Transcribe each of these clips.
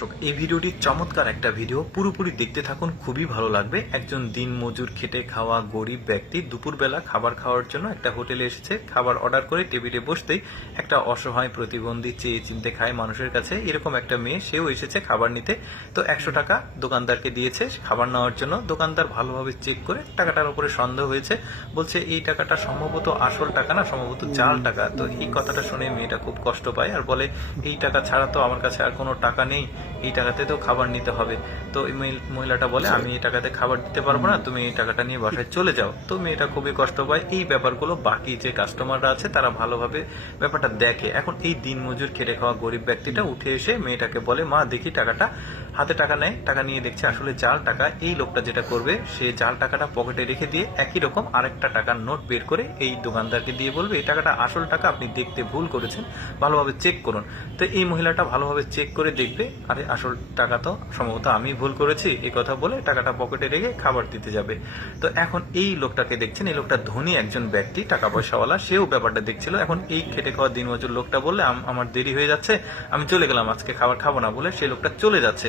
দর্শক, এই ভিডিওটি চমৎকার একটা ভিডিও। পুরোপুরি দেখতে থাকুন, খুবই ভালো লাগবে। একজন দিন মজুর খেটে খাওয়া গরিব ব্যক্তি দুপুরবেলা খাবার খাওয়ার জন্য একটা হোটেলে এসেছে, খাবার অর্ডার করে টেবিলে বসতেই একটা অসহায় প্রতিবন্ধী চেয়ে চিনতে খায় মানুষের কাছে। এরকম একটা মেয়ে, সেও এসেছে খাবার নিতে। তো একশো টাকা দোকানদারকে দিয়েছে খাবার নেওয়ার জন্য। দোকানদার ভালোভাবে চেক করে টাকাটার উপরে সন্দেহ হয়েছে। বলছে, এই টাকাটা সম্ভবত আসল টাকা না, সম্ভবত জাল টাকা। তো এই কথাটা শুনে মেয়েটা খুব কষ্ট পায় আর বলে, এই টাকা ছাড়া তো আমার কাছে আর কোনো টাকা নেই। এই টাকাতে তো খাবার নিতে হবে। তো এই মহিল- মহিলাটা বলে আমি এই টাকাতে খাবার দিতে পারব না তুমি এই টাকাটা নিয়ে বাসায় চলে যাও। তো মেয়েটা খুবই কষ্ট পায়। এই ব্যাপারগুলো বাকি যে কাস্টমাররা আছে তারা ভালোভাবে ব্যাপারটা দেখে। এখন এই দিনমজুর খেটে খাওয়া গরিব ব্যক্তিটা উঠে এসে মেয়েটাকে বলে মা দেখি টাকাটা হাতে টাকা নেয়, টাকা নিয়ে দেখছে আসলে জাল টাকা, এই লোকটা যেটা করবে, সে জাল টাকাটা পকেটে রেখে দিয়ে একই রকম আরেকটা টাকার নোট বের করে এই দোকানদারকে দিয়ে বলবে, এই টাকাটা আসল টাকা, আপনি দেখতে ভুল করেছেন, ভালোভাবে চেক করুন। তো এই মহিলাটা ভালোভাবে চেক করে দেখবে, আরে, আসল টাকা তো সম্ভবত আমি ভুল করেছি। এই কথা বলে টাকাটা পকেটে রেখে খাবার দিতে যাবে। তো এখন এই লোকটাকে দেখছেন, এই লোকটা ধনী একজন ব্যক্তি টাকা পয়সাওয়ালা সেও ব্যাপারটা দেখছিল, এখন এই খেটে খাওয়া দিন দিনমজুর লোকটা বললে আমার দেরি হয়ে যাচ্ছে, আমি চলে গেলাম, আজকে খাবার খাব না, বলে সেই লোকটা চলে যাচ্ছে।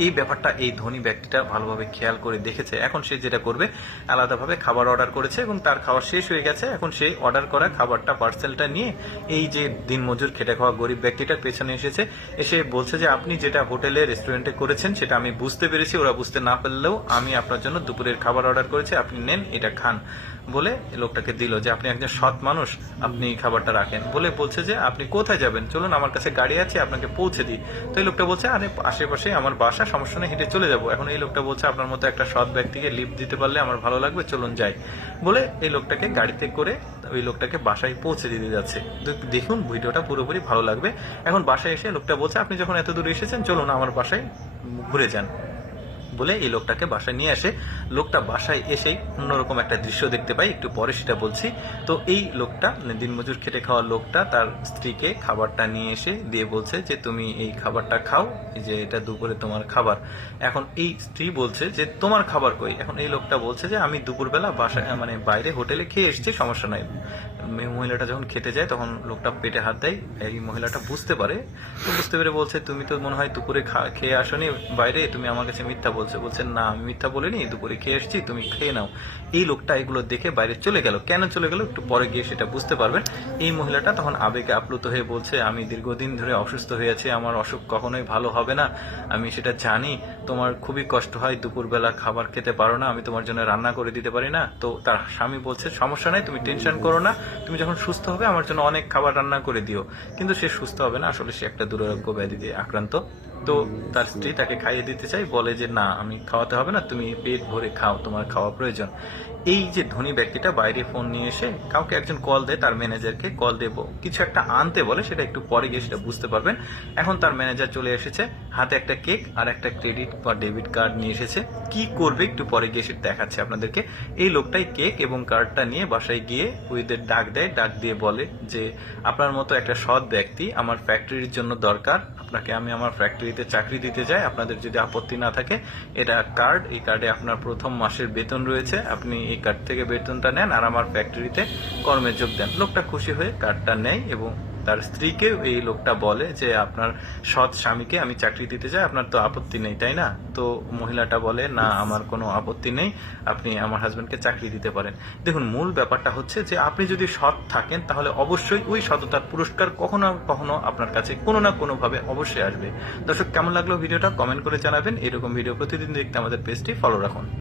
এই ব্যাপারটা এই ধনী ব্যক্তিটা ভালোভাবে খেয়াল করে দেখেছে। এখন সে যেটা করবে, আলাদাভাবে খাবার অর্ডার করেছে এবং তার খাবার শেষ হয়ে গেছে। এখন সে অর্ডার করা খাবারটা পার্সেলটা নিয়ে এই যে দিনমজুর খেটে খাওয়া গরিব ব্যক্তিটার পেছনে এসেছে। এসে বলছে যে, আপনি যেটা হোটেলে রেস্টুরেন্টে করেছেন, সেটা আমি বুঝতে পেরেছি। ওরা বুঝতে না পারলেও আমি আপনার জন্য দুপুরের খাবার অর্ডার করেছি। আপনি নেন, এটা খান। বলে লোকটাকে দিল যে, আপনি একজন সৎ মানুষ, আপনি খাবারটা রাখেন। বলে বলছে যে, আপনি কোথায় যাবেন? চলুন, আমার কাছে গাড়ি আছে, আপনাকে পৌঁছে দিই। তো এই লোকটা বলছে, আরে, আশেপাশে আমার বাসা সমস্যা নেই, হেঁটে চলে যাব। এখন এই লোকটা বলছে, আপনার মতো একটা সৎ ব্যক্তিকে লিফ্ট দিতে পারলে আমার ভালো লাগবে, চলুন যাই। বলে এই লোকটাকে গাড়িতে করে ওই লোকটাকে বাসায় পৌঁছে দিতে যাচ্ছে। দেখুন, ভিডিওটা পুরোপুরি ভালো লাগবে। এখন বাসায় এসে লোকটা বলছে, আপনি যখন এত দূর এসেছেন, চলুন আমার বাসায় ঘুরে যান। বলে এই লোকটাকে বাসায় নিয়ে আসে। লোকটা বাসায় এসেই অন্যরকম একটা দৃশ্য দেখতে পাই। একটু পরে সেটা বলছি। তো এই লোকটা মানে দিনমজুর খেটে খাওয়া লোকটা, তার স্ত্রীকে খাবারটা নিয়ে এসে দিয়ে বলছে যে, তুমি এই খাবারটা খাও যে এটা দুপুরে তোমার খাবার। এখন এই স্ত্রী বলছে যে, তোমার খাবার কই? এখন এই লোকটা বলছে যে, আমি দুপুরবেলা বাসায় মানে বাইরে হোটেলে খেয়ে এসেছি, সমস্যা নাই। মহিলাটা যখন খেতে যায়, তখন লোকটা পেটে হাত দেয়। এই মহিলাটা বুঝতে পারে। তো বুঝতে পেরে বলছে, তুমি তো মনে হয় দুপুরে খেয়ে আসনি বাইরে, তুমি আমার কাছে মিথ্যা বলছো। বলছে, না, আমি মিথ্যা বলিনি, দুপুরে খেয়ে এসেছি, তুমি খেয়ে নাও। এই লোকটা এগুলো দেখে বাইরে চলে গেল। কেন চলে গেল? একটু পরে গিয়ে সেটা বুঝতে পারবেন। এই মহিলাটা তখন আবেগে আপ্লুত হয়ে বলছে, আমি দীর্ঘদিন ধরে অসুস্থ হয়ে আছি, আমার অসুখ কখনোই ভালো হবে না। আমি সেটা জানি, তোমার খুবই কষ্ট হয়, দুপুরবেলা খাবার খেতে পারো না, আমি তোমার জন্য রান্না করে দিতে পারি না। তো তার স্বামী বলছে, সমস্যা নাই, তুমি টেনশন করো না তুমি যখন সুস্থ হবে, আমার জন্য অনেক খাবার রান্না করে দিও। কিন্তু সে সুস্থ হবে না, আসলে সে একটা দুরারোগ্য ব্যাধিতে আক্রান্ত। তো তার স্ত্রী তাকে খাইয়ে দিতে চাই, বলে যে, না, আমি খাওয়াতে হবে না, তুমি পেট ভরে খাও, তোমার খাওয়া প্রয়োজন। এই যে ধনী ব্যক্তিটা বাইরে ফোন নিয়ে এসে কাউকে একজন কল দেয়, তার ম্যানেজারকে কল দেব। কিছু একটা আনতে বলে, সেটা একটু পরে গিয়ে সেটা বুঝতে পারবেন। এখন তার ম্যানেজার চলে এসেছে, হাতে একটা কেক আর একটা ক্রেডিট বা ডেবিট কার্ড নিয়ে এসেছে। কি করবে একটু পরে গিয়ে সেটা দেখাচ্ছে আপনাদেরকে। এই লোকটাই কেক এবং কার্ডটা নিয়ে বাসায় গিয়ে ওইদের ডাক দেয়, ডাক দিয়ে বলে যে, আপনার মতো একটা সৎ ব্যক্তি আমার ফ্যাক্টরির জন্য দরকার। আপনাকে আমি আমার ফ্যাক্টরিতে চাকরি দিতে চাই। আপনাদের যদি আপত্তি না থাকে, এটা কার্ড এই কার্ডে আপনার প্রথম মাসের বেতন রয়েছে। আপনি এই কার্ড থেকে বেতনটা নেন আর আমার ফ্যাক্টরিতে কর্মে যোগ দেন। লোকটা খুশি হয়ে কার্ডটা নেয় এবং তার স্ত্রীকে এই লোকটা বলে যে, আপনার সৎ স্বামীকে আমি চাকরি দিতে চাই, আপনার তো আপত্তি নেই, তাই না? তো মহিলাটা বলে, না, আমার কোনো আপত্তি নেই, আপনি আমার হাজবেন্ডকে চাকরি দিতে পারেন। দেখুন, মূল ব্যাপারটা হচ্ছে যে, আপনি যদি সৎ থাকেন, তাহলে অবশ্যই ওই সততার পুরস্কার কখনো কখনো আপনার কাছে কোনো না কোনোভাবে অবশ্যই আসবে। দর্শক, কেমন লাগল ভিডিওটা? কমেন্ট করে জানাবেন। এরকম ভিডিও প্রতিদিন দেখতে আমাদের পেজটি ফলো রাখুন।